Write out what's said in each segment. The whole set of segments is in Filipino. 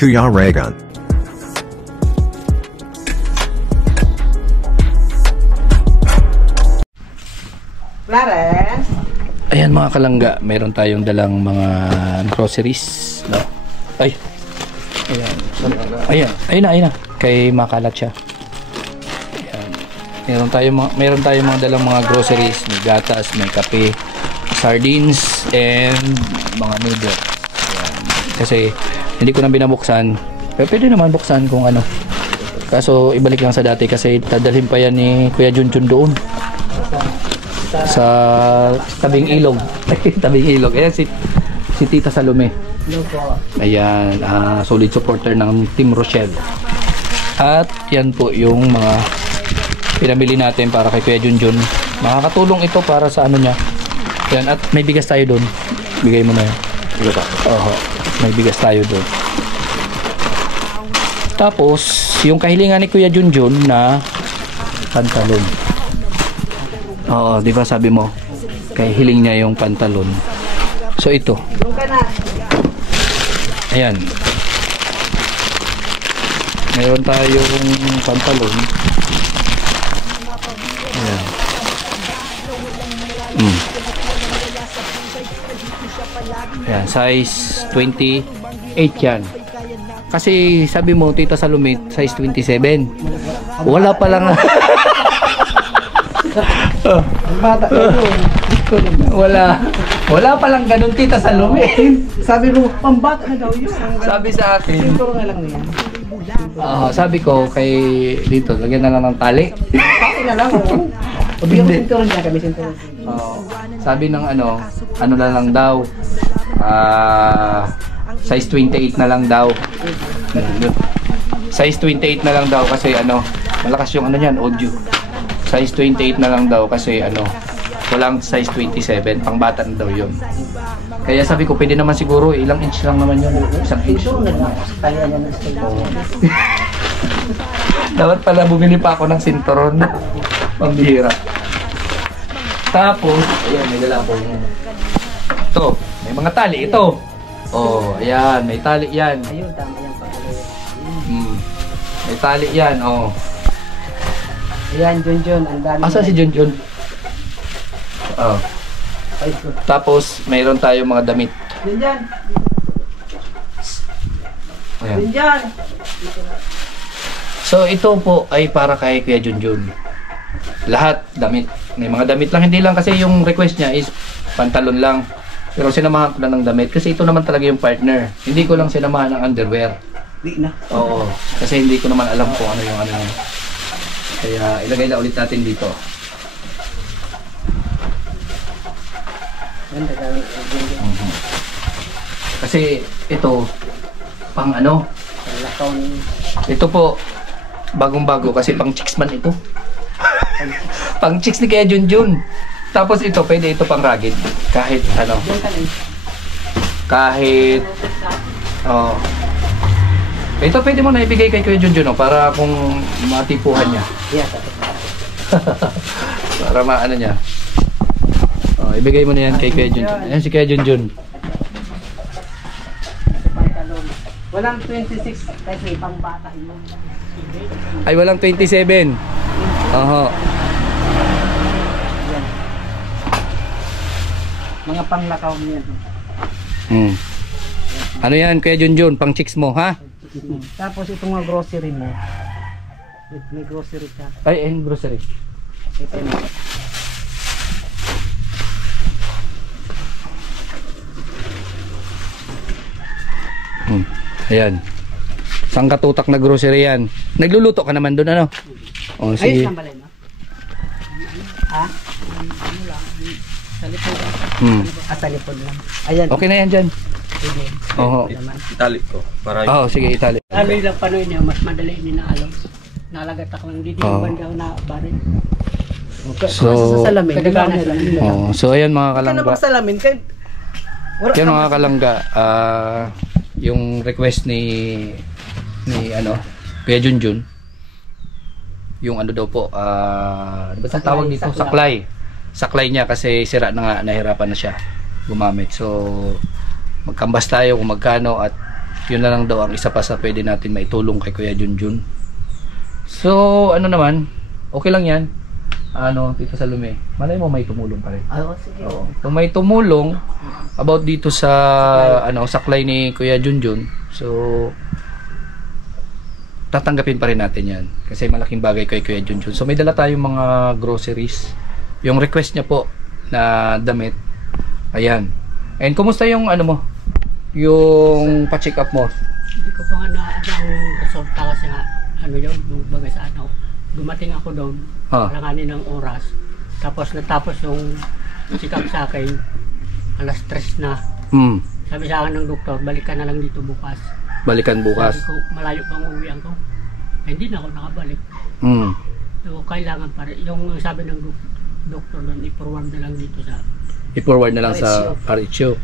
Kuya Raygun. Clarence? Ayan mga kalangga, mayroon tayong dalang mga groceries. No? Ay! Ayan. Ayun na. Kay makalat siya. Ayan. Mayroon tayong mga dalang mga groceries. May gatas, may kape, sardines, and mga noodle. Ayan. Kasi hindi ko na binabuksan. Pero pwede naman buksan kung ano. Kaso ibalik lang sa dati kasi dadalhin pa yan ni Kuya Junjun doon. Sa tabing ilog. Tabing ilog. Ayan si Tita Salome. Ayan, solid supporter ng Team Rochelle. At yan po yung mga pinamili natin para kay Kuya Junjun. Makakatulong ito para sa ano niya. Ayan, at may bigas tayo doon. Bigay mo na yan. Oo, may bigas tayo doon. Tapos yung kahilingan ni Kuya Junjun na pantalon. Oo, di ba sabi mo kay hiling niya yung pantalon. So ito. Ayan. Mayroon tayong pantalon. Ayan. Ayan, size 28 yan. Kasi sabi mo Tita Salome size 27. Wala pa lang. Wala pa lang ganun Tita Salome. Sabi mo, pambata na daw yun. Sabi sa akin. Sinturo nga lang niya. Sabi ko kay dito, lagyan na lang ng tali. Pati na lang, oo. Hindi. Sinturo niya kami, sinturo. Sabi ng ano na lang daw. Size 28 na lang daw. Size 28 na lang daw kasi ano, malakas yung ano niyan, audio. Size 28 na lang daw kasi ano, walang size 27, pang bata na daw yun. Kaya sabi ko, pwede naman siguro, ilang inch lang naman yun. Isang inch. Kaya niya na style. Dapat pala bumili pa ako ng sinturon. Pambihira. Tapos, ayan, may dala ko. Ito, may mga tali. Ito. Oh, ayan, may tali yan. Ayun, tama yan pa. May tali yan, oh. Ayan, Junjun, ang dami. Asa si Junjun? Oh. Tapos, mayroon tayong mga damit. Junjun! Ayan. Junjun! So, ito po ay para kay Kuya Junjun. Lahat, damit. May mga damit lang. Hindi lang kasi yung request niya is pantalon lang. Pero sinamahan ko lang ng damit kasi ito naman talaga yung partner. Hindi ko lang sinamahan ng underwear. Di na. Oo. Kasi hindi ko naman alam kung ano yung ano. Kaya ilagay na ulit natin dito. Ganda ka. Kasi ito, pang ano? Lakaw ni... Ito po, bagong-bago kasi pang chicks man ito. Pang chicks ni Kuya Junjun. Tapos ito, pwede ito pang rugged. Kahit ano. Kahit... Oh. Ito pwede mo na ibigay kay Kuya Junjun, no? Para kung matipuhan niya. Yes. Para maano niya. Oh, ibigay mo na yan kay Kuya Junjun. Ayan si Kuya Junjun. Walang 26 kasi pang bata yun. Ay, walang 27. Oho. Yan. Mga panglakaw niyan. Ano yan Kuya Junjun? Pang chicks mo, ha? Tapos itong mga grocery mo. May grocery ka. Ay, grocery. Ito na. Ayan. Isang katutak na grocery yan. Nagluluto ka naman doon, ano? O, sige. Ayos lang pala, no? Ha? Ano lang? Sa likod lang. Sa likod lang. Ayan. Okay na yan dyan. Sige. Oo. Itali ko para Oo, sige, itali. Aloy lang panoy niya, mas madali ni na alo. Nalagat ako lang dito yung bandaw na barin. So, sa salamin. so ayan mga Kaya kalangga. na salamin kay Yan mga kalangga, yung request ni ano, Kuya Junjun, yung ano daw po, ano ba tawag dito? Saklay niya kasi sira na nga, nahirapan na siya gumamit. So magkambas tayo kung magkano at Yun na lang daw ang isa pa sa pwede natin maitulong kay Kuya Junjun. So, ano naman, okay lang yan. Ano, Tita Salome, malay mo may tumulong pa rin. Oo, sige. Oo. Kung may tumulong about dito sa saklay ni Kuya Junjun, so tatanggapin pa rin natin yan kasi malaking bagay kay Kuya Junjun. So may dala tayong mga groceries. Yung request niya po na damit. Ayan. And kumusta yung ano mo? Yung pa-check up mo? Hindi ko pa nga ang resulta kasi nga, ano yun, yung bagay sa ano. Dumating ako doon, langanin ng oras. Tapos natapos yung check up sa akin, alas 3 na. Sabi sa akin ng doktor, balik ka na lang dito bukas. Balikan bukas. Sabi ko, malayo pang uwian ko. Eh, hindi na ako nakabalik. So, kailangan pa rin. Yung sabi ng doktor doon, i-forward na lang dito sa... I-forward na lang sa RHO.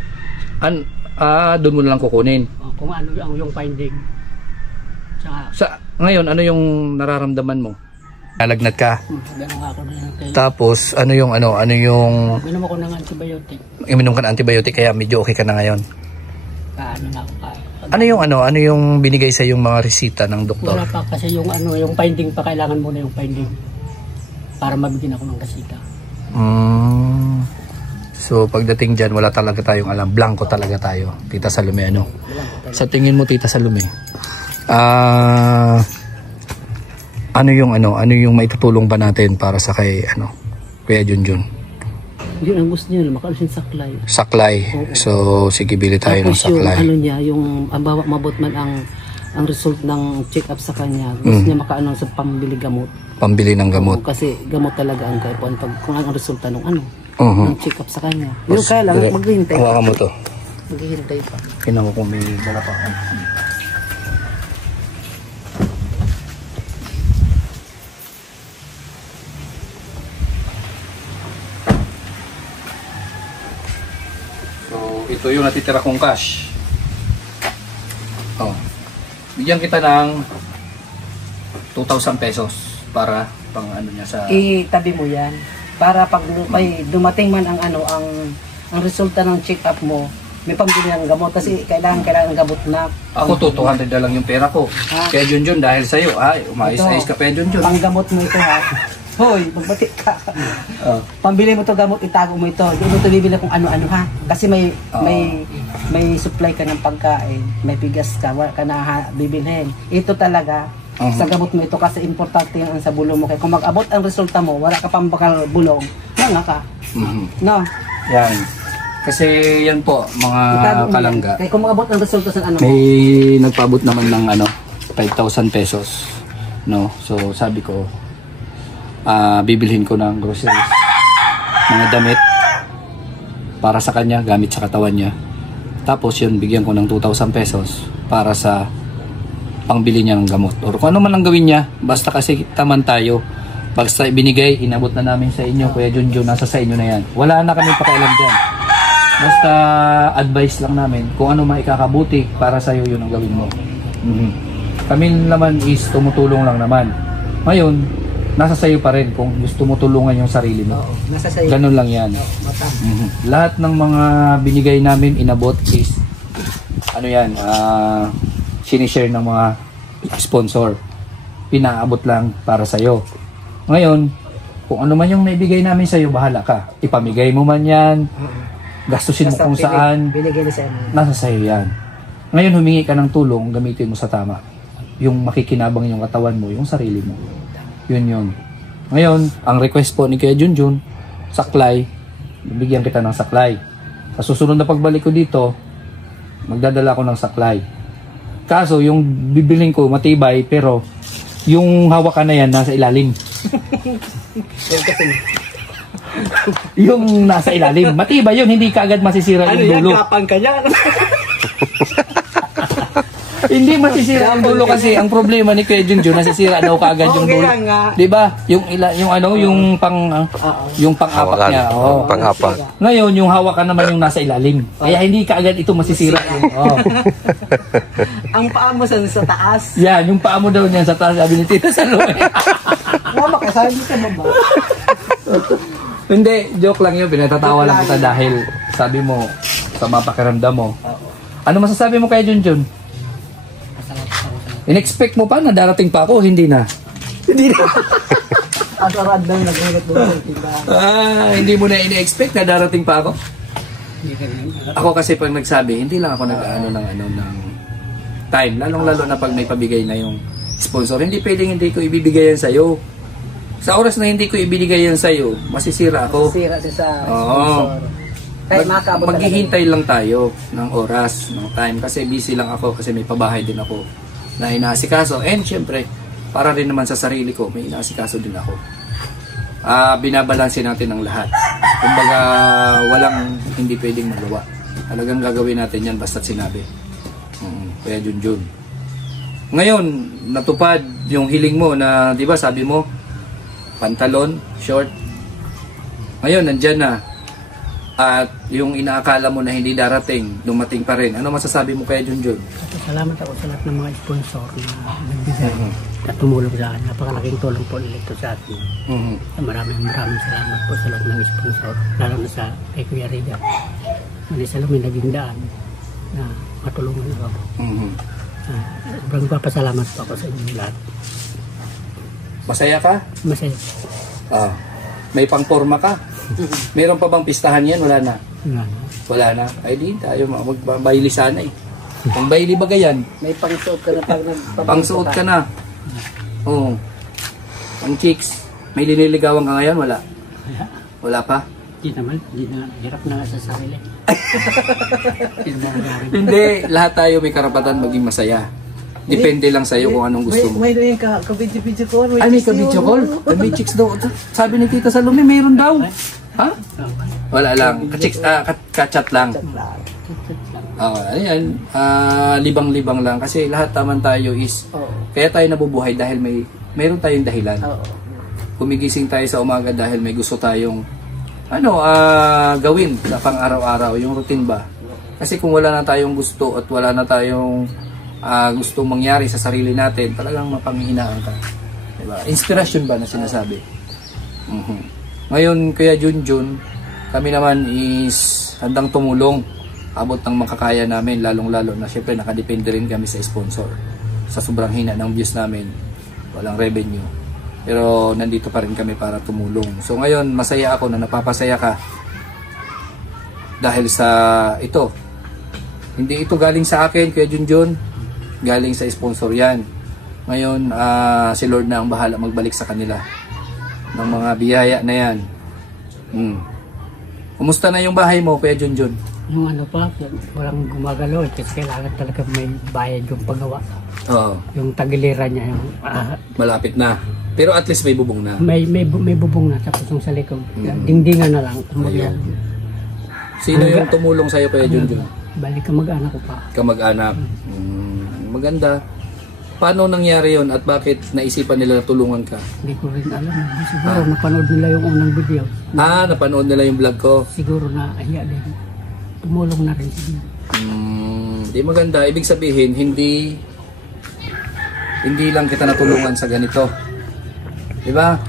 Doon mo na lang kukunin. Kung ano yung finding. Ngayon, ano yung nararamdaman mo? Nalagnat ka. Ganun ako na kay... Tapos, ano yung... Minom ako ng antibiotic. Uminom ka ng antibiotic kaya medyo okay ka na ngayon. Ano na ako Ano yung binigay sa yung mga resita ng doktor? Wala pa kasi yung finding pa, kailangan muna yung finding para mabigyan ako ng resita. So pagdating dyan, wala talaga tayong alam. Blanco talaga tayo, Tita Salome. Ano? Sa tingin mo, Tita Salome, ano yung maitutulong ba natin para sa kay Kuya Junjun? Yun ang gusto niya, makalas yung saklay. Saklay. So sige, bili tayo ng saklay. Tapos yung bawa mabot man ang result ng check-up sa kanya, gusto niya makaano sa pambili gamot. Pambili ng gamot. Kasi gamot talaga ang kaipon kung ang resulta ng ng check-up sa kanya. Yung kaya lang, maghihintay. Hawakan mo to. Maghihintay pa. Kailangan ko kung may dala pa. So, ito yung natitira kong cash. Bigyan kita ng 2,000 pesos para pang niya sa... Itabi mo yan. Para pag may dumating man ang ang resulta ng check-up mo, may pambili ng gamot kasi kailangan ng gamot na. Ako 200 na lang yung pera ko. Kaya Junjun, dahil sa'yo, umayos-ayos ka pa Junjun. Panggamot mo ito ha. Hoy, magbati ka. Pambili mo to gamot, itago mo ito. Hindi mo ito bibili kung ano-ano ha. Kasi may supply ka ng pagkain, may bigas ka, wala ka na bibilhin. Ito talaga, sa gamot mo ito kasi importante yan sa bulong mo. Kaya kung mag-abot ang resulta mo, wala ka pang bakal bulong, nga ka. No? Yan. Kasi yan po, mga kalangga. Kaya kung mag-abot ang resulta sa ano mo. May nagpaabot naman ng 5,000 pesos. No? So sabi ko, bibilhin ko ng groceries, mga damit para sa kanya, gamit sa katawan niya. Tapos yun, bigyan ko ng 2,000 pesos para sa pangbili niya ng gamot. Or kung ano man ang gawin niya, basta kasi taman tayo. Basta binigay, inabot na namin sa inyo, Kuya Junjun, nasa sa inyo na yan. Wala na kami pakialam dyan. Basta advice lang namin kung ano maikakabuti para sa'yo, yun ang gawin mo. Kami naman is tumutulong lang naman. Ngayon, nasa sa'yo pa rin kung gusto mo tulungan yung sarili mo. Nasa sa'yo. Ganun lang yan. Lahat ng mga binigay namin inabot is sinishare ng mga sponsor. Pinaabot lang para sa'yo. Ngayon, kung ano man yung naibigay namin sa'yo, bahala ka. Ipamigay mo man yan, gastusin mo kung saan, nasa sa'yo yan. Ngayon, humingi ka ng tulong, gamitin mo sa tama. Yung makikinabang yung katawan mo, yung sarili mo. Yun. Ngayon, ang request po ni Kuya Junjun, saklay, bibigyan kita ng saklay. Sa susunod na pagbalik ko dito, magdadala ko ng saklay. Kaso, yung bibiling ko matibay, pero yung hawakan na yan nasa ilalim. Yung nasa ilalim. Matibay yun, hindi kaagad masisira yung dulo. Kapang ka niya? Hindi masisira ang dulo kasi ang problema ni Kuya Junjun, nasisira daw kaagad yung dulo. 'Di ba? Yung pang-apak niya. Pang-apak. Ngayon yung hawakan naman yung nasa ilalim. Kaya hindi kaagad ito masisira. Ang paa mo sa taas. Yan, yung paa mo daw niyan sa taas, sabi ni Tita Salome. Mama, kasabi ka ba? Hindi, joke lang yun. Pinatatawa lang kita dahil sabi mo sa mapakiramdam mo. Ano masasabi mo kay Junjun? In-expect mo pa na darating pa ako, hindi na. Hindi na. Asarad lang, nagulat doon. Hindi mo na in-expect na darating pa ako? Hindi ka rin. Ako kasi pag nagsabi, hindi lang ako nag-ano ng time. Lalong-lalo na pag may pabigay na yung sponsor. Hindi pwedeng hindi ko ibibigay yan sa'yo. Sa oras na hindi ko ibibigay yan sa'yo, masisira ako. Sira siya sa Oo. sponsor. Kaya makakabot Maghihintay lang tayo ng oras, ng time. Kasi busy lang ako kasi may pabahay din ako na inaasikaso. And syempre, para rin naman sa sarili ko, may inaasikaso din ako. Binabalansin natin ang lahat. Kumbaga, walang hindi pwedeng magawa. Talagang gagawin natin yan basta't sinabi. Kaya Junjun. Ngayon, natupad yung hiling mo na, di ba sabi mo, pantalon, short. Ngayon, nandyan na. At yung inaakala mo na hindi darating, dumating pa rin. Ano masasabi mo kaya Junjun? Salamat ako sa lahat ng mga sponsor na nagbigay at tumulong sa akin. Napakalaking tulong po nila ito sa akin. Maraming salamat po sa lahat ng sponsor. Lalo na sa kay Kuya Rida. Sa lumin naging daan na matulungan ako. Sobrang papasalamat po ako sa inyo lahat. Masaya ka? Masaya. May pangporma ka? Meron pa bang pistahan yan? Wala na? Wala Wala na. na? Ay di, tayo magbabayli sana eh. Pang bayli ba yan? May pangsuot ka na pag Pangsuot ka na. Oo. Pang chicks. May liniligawan ka ngayon? Wala? Wala pa? Hindi naman. Hindi na. Hirap na nga sa sarili. Hindi. Lahat tayo may karapatan maging masaya. Depende lang sa'yo kung anong gusto mo. May rin ka-video call. Ay, may ka-video call? May chicks daw. Sabi ni Tita Salome, mayroon daw. Ha? Wala lang. Ka-chat lang. Ayan. Libang-libang lang. Kasi lahat naman tayo is, kaya tayo nabubuhay dahil mayroon tayong dahilan. Kumigising tayo sa umaga dahil may gusto tayong gawin sa pang-araw-araw, yung routine ba? Kasi kung wala na tayong gusto at wala na tayong gusto mangyari sa sarili natin, talagang mapanghihinaan ka. Diba? Inspirasyon ba na sinasabi? Ngayon, Kuya Junjun, kami naman is handang tumulong. Abot ng makakaya namin, lalong-lalo na syempre nakadepende rin kami sa sponsor. Sa sobrang hina ng views namin, walang revenue. Pero nandito pa rin kami para tumulong. So ngayon, masaya ako na napapasaya ka dahil sa ito. Hindi ito galing sa akin, Kuya Junjun. Galing sa sponsor yan. Ngayon, si Lord na ang bahala magbalik sa kanila ng mga biyaya na yan. Kumusta na yung bahay mo, Kuya Junjun? Yung walang gumagalaw kasi kailangan talaga may bayad yung paggawa. Oo. Yung tagiliran niya, yung malapit na. Pero at least may bubong na. May bubong na, tapos yung sa likod. Dingdingan na lang. Sino yung tumulong sa'yo, Kuya Junjun? Balik kamag-anak ko pa. Kamag-anak. Maganda. Paano nangyari yon at bakit naisipan nila na tulungan ka? Hindi ko rin alam. Siguro napanood nila yung unang video. Napanood nila yung vlog ko. Siguro na din. Tumulong na rin sila. Di maganda. Ibig sabihin, hindi lang kita natulungan sa ganito. Diba?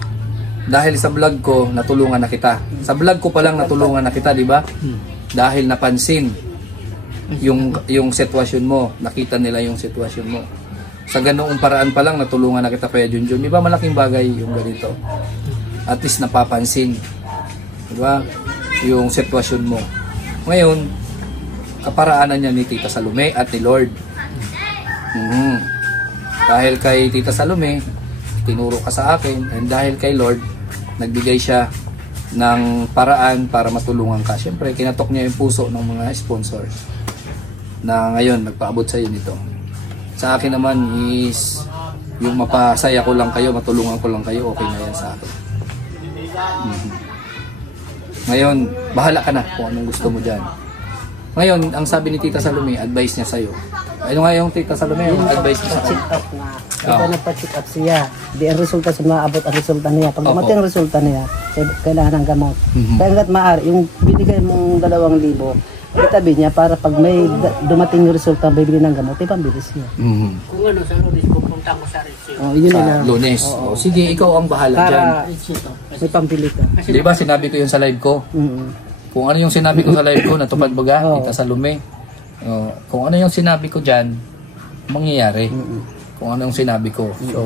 Dahil sa vlog ko, natulungan na kita. Sa vlog ko pa lang natulungan na kita, diba? Dahil napansin yung sitwasyon mo, nakita nila yung sitwasyon mo. Sa ganoong paraan pa lang natulungan na kita, Kuya Junjun. Di ba malaking bagay yung ganito? At least napapansin. Di ba? Yung sitwasyon mo. Ngayon, kaparaanan niya ni Tita Salome at ni Lord. Dahil kay Tita Salome, tinuro ka sa akin, and dahil kay Lord, nagbigay siya ng paraan para matulungan ka. Siyempre, kinatok niya yung puso ng mga sponsors na ngayon nagpaabot sa iyo nito. Sa akin naman is yung mapasaya ko lang kayo, matulungan ko lang kayo, okay na yan sa akin. Ngayon, bahala ka na kung anong gusto mo dyan. Ngayon, ang sabi ni Tita Salome, advice niya sa'yo. Ano nga yung Tita Salome, yung advice niya sa'yo? Check up na. Ito nagpa-check up siya. Di ang resulta sa maabot ang resulta niya. Pag dumating ang resulta niya, kailangan ng gamot. Kaya hanggat maaari, yung binigay mong 2,000, itabi niya para pag may dumating yung resulta, bibili ng gamot, ipambilis niya. Kung ano, sa Lunes, pupunta ko sa Rizio. Yun sa Lunes. Sige, ikaw ang bahala dyan. Para may pambili ka. Di ba sinabi ko yun sa live ko? Kung ano yung sinabi ko sa live ko, natupad baga, Tita Salome. Kung ano yung sinabi ko dyan, mangyayari. kung anong sinabi ko. So,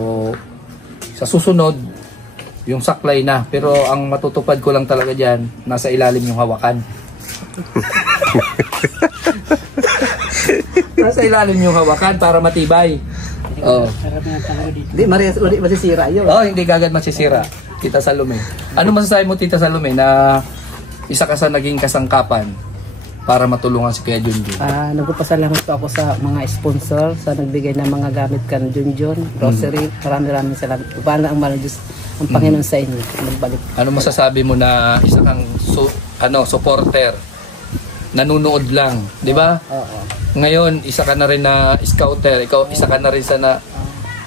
sa susunod, yung saklay na. Pero ang matutupad ko lang talaga dyan, nasa ilalim yung hawakan. Nasa ilalim yung hawakan para matibay. Oh. Hindi, masisira yun. Oh, hindi kagad masisira. Tita Salome. Ano masasabi mo, Tita Salome, na isa ka sa naging kasangkapan para matulungan si Kuya Junjun? Nagpapasalamat po ako sa mga sponsor sa nagbigay ng mga gamit kan Junjun, grocery. Maraming salamat. Paano ang mahal Diyos, ang Panginoon sa inyo. Magbalik. Ano masasabi mo na isa kang supporter, nanunood lang, di ba? Oo. Ngayon, isa ka na rin na scouter, ikaw isa ka na rin sa na,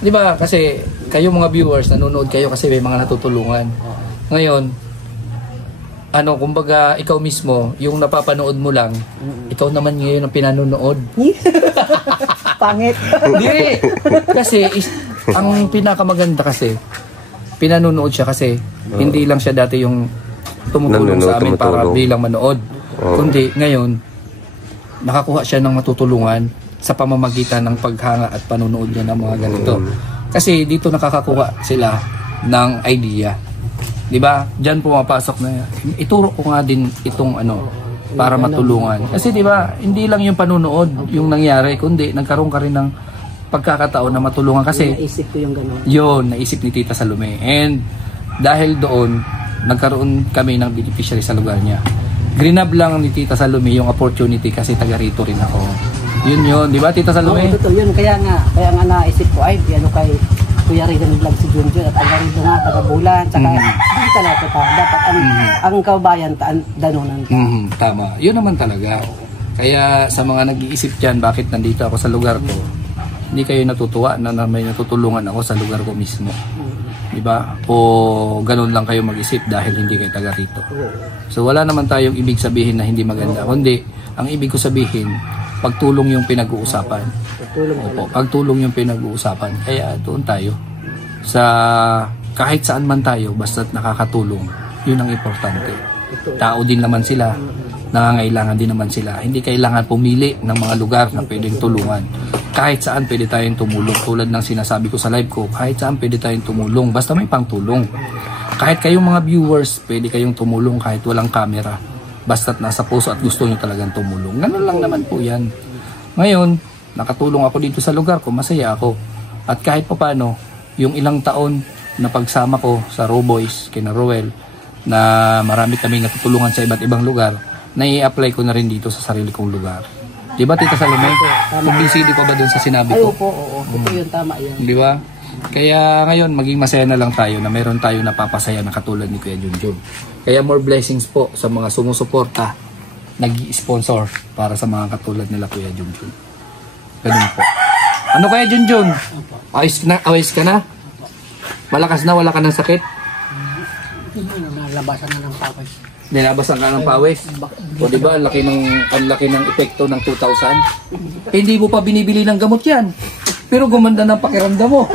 di ba? Kasi kayo mga viewers, nanonood kayo kasi may mga natutulungan. Ngayon, kumbaga, ikaw mismo, yung napapanood mo lang, ikaw naman ngayon ang pinanonood. Pangit. Hindi. Kasi, ang pinakamaganda kasi, pinanonood siya kasi, hindi lang siya dati yung tumutulong sa amin para bilang manood. Kundi, ngayon, nakakuha siya ng matutulungan sa pamamagitan ng paghanga at panonood niya ng mga ganito. Kasi dito nakakakuha sila ng idea. 'Di ba? Diyan pumapasok na ituro ko nga din itong para matulungan. Kasi 'di ba, hindi lang yung panonood yung nangyari, kundi nagkaroon ka rin ng pagkakataon na matulungan kasi naisip ko yung gano'n. Yun, naisip ni Tita Salome. And dahil doon, nagkaroon kami ng beneficiary sa lugar niya. Grinab lang ni Tita Salome yung opportunity kasi taga rito rin ako. Yun, di ba Tita Salome? Oo, totoo yun. Kaya nga naisip ko, ay, kay Kuya Regan Vlog si Junjun at taga rito nga, taga Bulan, tsaka hindi talaga pa. Dapat ang kabayan, danunan ka. Tama. Yun naman talaga. Kaya sa mga nag-iisip dyan, bakit nandito ako sa lugar ko, hindi kayo natutuwa na may natutulungan ako sa lugar ko mismo. Diba? O ganun lang kayo mag-isip dahil hindi kayo taga rito. So wala naman tayong ibig sabihin na hindi maganda. Kundi, ang ibig ko sabihin, pagtulong yung pinag-uusapan. Opo, pagtulong yung pinag-uusapan. Kaya doon tayo. Sa kahit saan man tayo, basta't nakakatulong, yun ang importante. Tao din naman sila. Nangangailangan din naman sila. Hindi kailangan pumili ng mga lugar na pwedeng tulungan. Kahit saan pwede tayong tumulong. Tulad ng sinasabi ko sa live ko, kahit saan pwede tayong tumulong. Basta may pangtulong. Kahit kayong mga viewers, pwede kayong tumulong kahit walang camera. Basta't nasa puso at gusto nyo talagang tumulong. Ganun lang naman po yan. Ngayon, nakatulong ako dito sa lugar ko, masaya ako. At kahit pa paano, yung ilang taon na pagsama ko sa Roboys, kina Roel, na marami kaming natutulungan sa iba't ibang lugar, nai-apply ko na rin dito sa sarili kong lugar. Di ba, Tita Salome? Kumbinsido ka ba dun sa sinabi ko? Ay, oo. Ito yun, tama yan. Di ba? Kaya ngayon, maging masaya na lang tayo na meron tayo napapasaya na katulad ni Kuya Junjun. Kaya more blessings po sa mga sumusuporta, nag-sponsor para sa mga katulad nila Kuya Junjun. Ganun po. Ano Kuya Junjun? Ayos ka na? Malakas na, wala ka ng sakit? Nalabasan na ng pawis. Nilabasan ka ng pawis. O diba, ang laki ng epekto ng 2,000. Hindi mo pa binibili ng gamot yan. Pero gumanda ng pakiramdam mo.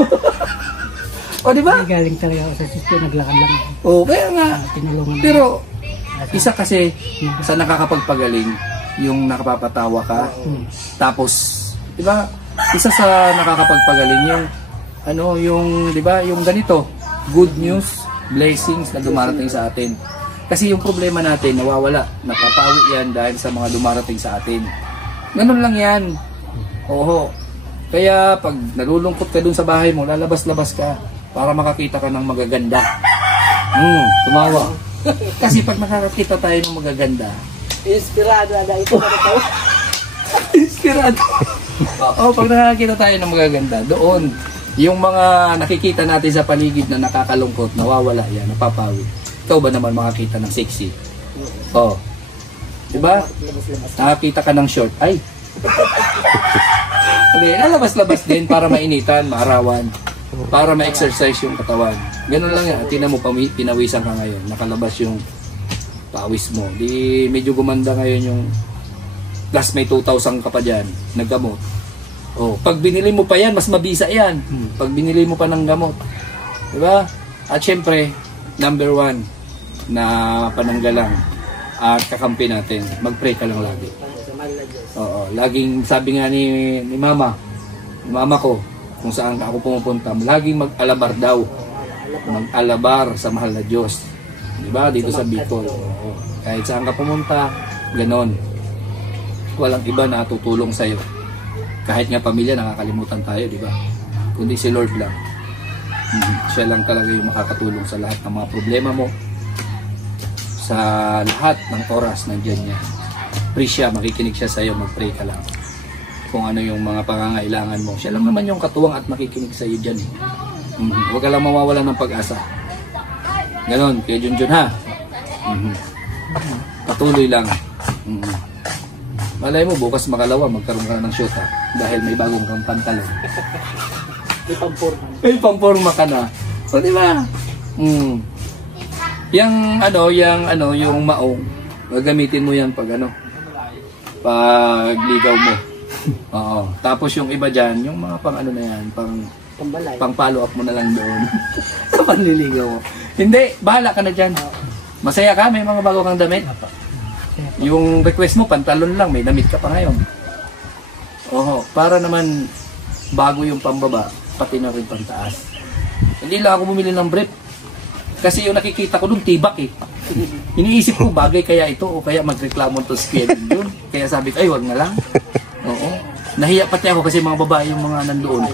O diba? Galing talaga ako sa sityo, naglakad lang ako. O kaya nga. Tinulungan. Pero isa kasi sa nakakapagpagaling, yung nakapapatawa ka. Tapos, diba, isa sa nakakapagpagaling yung yung diba, yung ganito, good news, blessings na dumarating sa atin. Kasi yung problema natin, nawawala. Napapawi yan dahil sa mga dumarating sa atin. Ganun lang yan. Oo. Kaya pag nalulungkot ka dun sa bahay mo, lalabas-labas ka para makakita ka ng magaganda. Tumawa. Kasi pag nakakita tayo ng magaganda, Inspirado na ito na tayo. inspirado. Oo, pag nakakita tayo ng magaganda, doon, yung mga nakikita natin sa paligid na nakakalungkot, nawawala yan, napapawi. Ikaw ba naman makakita ng sexy? Oh. Diba? Nakakita ka ng short. Ay! Lalabas-labas din para mainitan, maarawan, para ma-exercise yung katawan. Ganun lang yan. Tingnan mo, pinawisan ka ngayon. Nakalabas yung pawis mo. Di medyo gumanda ngayon yung plus may 2,000 ka pa dyan, naggamot. Oh, pag binili mo pa yan, mas mabisa yan. Pag binili mo pa ng gamot. Diba? At syempre, number 1 na pananggalang at kakampi natin, mag-pray ka lang lagi. Oo, laging sabi nga ni mama ko, kung saan ako pumupunta, laging mag-alabar daw. Mag-alabar sa mahal na Diyos. Diba? Dito sa Bicol. Oo. Kahit saan ka pumunta, ganon. Walang iba na tutulong sa'yo. Kahit nga pamilya, nakakalimutan tayo, diba? Kundi si Lord lang. Siya lang talaga yung makakatulong sa lahat ng mga problema mo. Sa lahat ng oras, nandiyan niya. Pray siya, makikinig siya sa'yo, mag-pray ka lang. Kung ano yung mga pangangailangan mo. Siya lang naman yung katuwang at makikinig sa'yo dyan. Huwag ka lang mawawalan ng pag-asa. Ganon, kaya Junjun ha. Patuloy lang. Malay mo, bukas makalawa, magkaroon ka na ng shoot ha. Dahil may bagong kang pantalon. May pamporma ka na. O diba? Yung maong, gagamitin mo yan pag pag ligaw mo. Oo. Tapos yung iba dyan, yung mga pang na yan, pang follow up mo na lang doon. Sa panliligaw mo. Hindi, bahala ka na dyan. Masaya ka, may mga bago kang damit. Yung request mo, pantalon lang, may damit ka pa ngayon. Oo, para naman bago yung pambaba, pati na rin pantaas. Hindi lang ako bumili ng brief. Kasi yung nakikita ko doon, tibak eh. Iniisip ko, bagay kaya ito o kaya magreklamo to schedule yun. Kaya sabi ko, ay wag na lang. Oo. Nahiya pati ako kasi mga babae yung mga nandoon.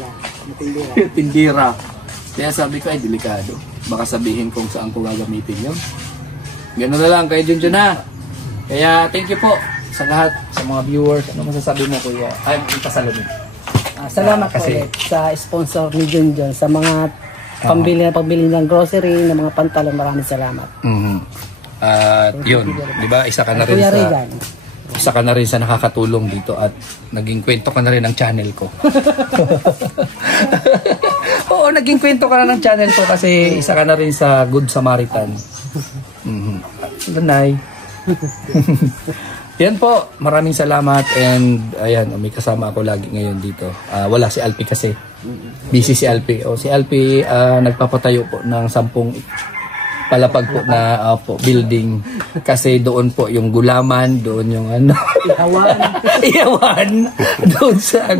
Tindira. Kaya sabi ko, ay delikado. Baka sabihin kung saan ko gagamitin yun. Gano'n na lang, kay Junjun ha. Kaya thank you po sa lahat, sa mga viewers. Ano masasabi mo kuya? Ay, ipasalamin. Salamat kasi sa sponsor ni Junjun, sa mga pambili ng grocery, ng mga pantalon. Maraming salamat. At yun, di ba? Isa ka na rin sa nakakatulong dito at naging kwento ka na rin ng channel ko. Oo, naging kwento ka na ng channel ko kasi isa ka na rin sa Good Samaritan. Lanay. Yan po, maraming salamat and ayan, may kasama ako lagi ngayon dito. Wala si Alpi kasi. Busy si Alpi. Si Alpi nagpapatayo po ng 10 palapag po na building kasi doon po yung gulaman, doon yung ihawan doon sa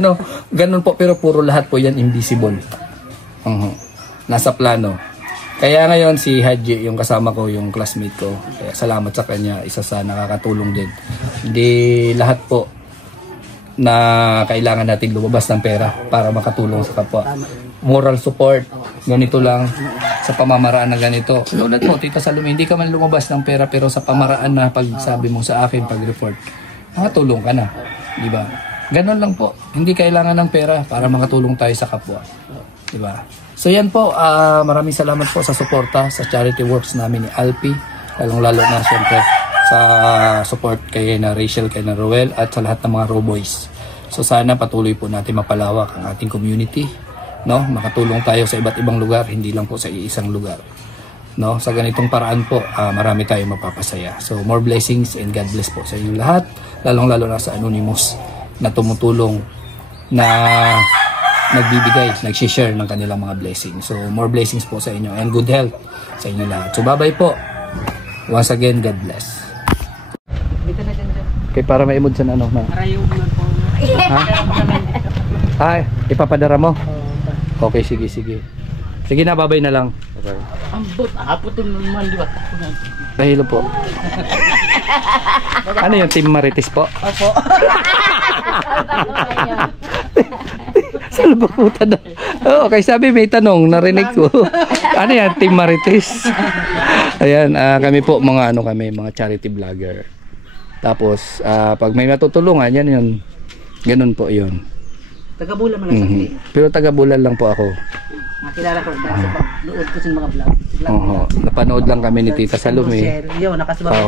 ganun po, pero puro lahat po yan invisible. Nasa plano. Kaya ngayon si Haji, yung kasama ko, yung classmate ko, kaya salamat sa kanya, isa sa nakakatulong din. Hindi lahat po na kailangan nating lumabas ng pera para makatulong sa kapwa. Moral support, ganito lang sa pamamaraan na ganito. Tulad mo, Tita Salome, hindi ka man lumabas ng pera pero sa pamaraan na pagsabi mo sa akin, pag-report, makatulong ka na. Di ba? Ganon lang po. Hindi kailangan ng pera para makatulong tayo sa kapwa. Di ba? So yan po, maraming salamat po sa suporta sa charity works namin ni Alpi, lalong-lalo na siyempre sa support kay na Rachel, kay na Roel at sa lahat ng mga Roboys. So sana patuloy po natin mapalawak ang ating community, no? Makatulong tayo sa iba't ibang lugar, hindi lang po sa iisang lugar. No? Sa ganitong paraan po, marami tayong mapapasaya. So more blessings and God bless po sa inyong lahat, lalong-lalo na sa Anonymous na tumutulong, na nagbibigay, nag-share ng kanilang mga blessings. So more blessings po sa inyo and good health sa inyo lahat. So bye-bye po. Once again, God bless. Okay, para maimod sa na. Ha? Ay, ipapadara mo? Okay, sige. Sige na, babay na lang. Okay. Ambot, apotin mo naman, di ba? Dahil po. Ano yung Team Marites po? Opo. Salbakuta na. Okay, sabi may tanong, narinig ko. Ano yan, Team Marites? Ayan, kami po mga mga charity vlogger. Tapos, pag may matutulungan, yan yun. Ganun po yun. Taga-Bulan man lang sa Pero taga-Bulan lang po ako. Nakilala ko sa pag-nood ko sa mga vlog. Napanood lang kami ni Tita Salome.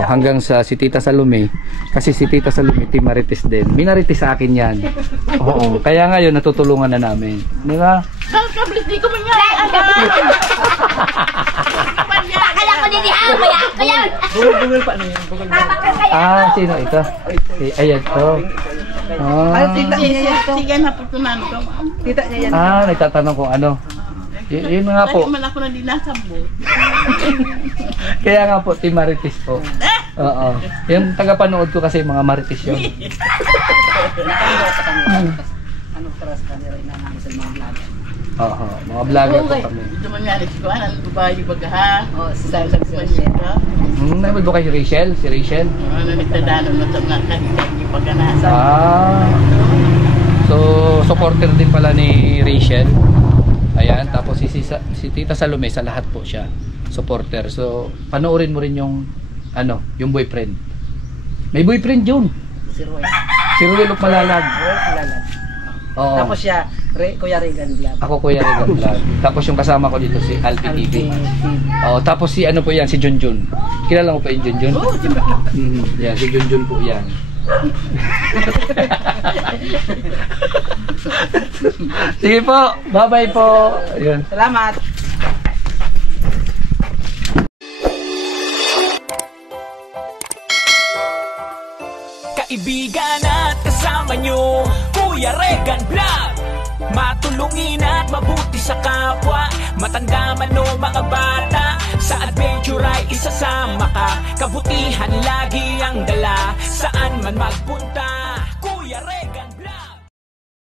Hanggang sa si Tita Salome. Kasi si Tita Salome, Team Marites din. Minarites sa akin yan. Oo. Kaya ngayon, natutulungan na namin. Di ba? Di ko mangyari. Akala ko din maya ko yan. Bugol pa na yan. Sino ito? Ayan to. Tita niya yan to. Sige na po tunan ko. Tita niya yan. Nagtatanong kung ano. Yun nga po. Lagi man ako na dinasabot. Kaya nga po, Team Marites po. Oo. Yung tagapanood ko kasi mga Marites yun. Ano para sa kanila ina namin sa mga vlog. Oo, mga vlogger po Okay. kami. Ito man nga, nagsikuan, ang babae baga. Oh, Sa sa nagsumanyan ka. Naiba ba kay Rachel? Si Rachel? Ano, nagtadanon na ito nga kanina, hindi pa ganasa. So, supporter din pala ni Rachel. Ayan, tapos si Tita Salome, sa lahat po siya. Supporter. So, panoorin mo rin yung, yung boyfriend. May boyfriend yun. Si Roy. Si Ruel Malalag. Roy Alalag. Oo. Tapos siya, Kuya Regan Vlog. Ako Kuya Regan Vlog. Tapos yung kasama ko dito si Alpi TV. Oo, tapos si ano po yan, si Junjun. Kilala mo pa yung Junjun? Oo, di ba? Yan, si Junjun po yan. Sige po, bye-bye po. Ayun. Salamat. Kaibigan at kasama nyo, Kuya Regan Vlog. Matulungin at mabuti sa kapwa, matanda man o mga bata. Sa adventure ay isasama ka, kabutihan lagi ang dala. Saan man magpunta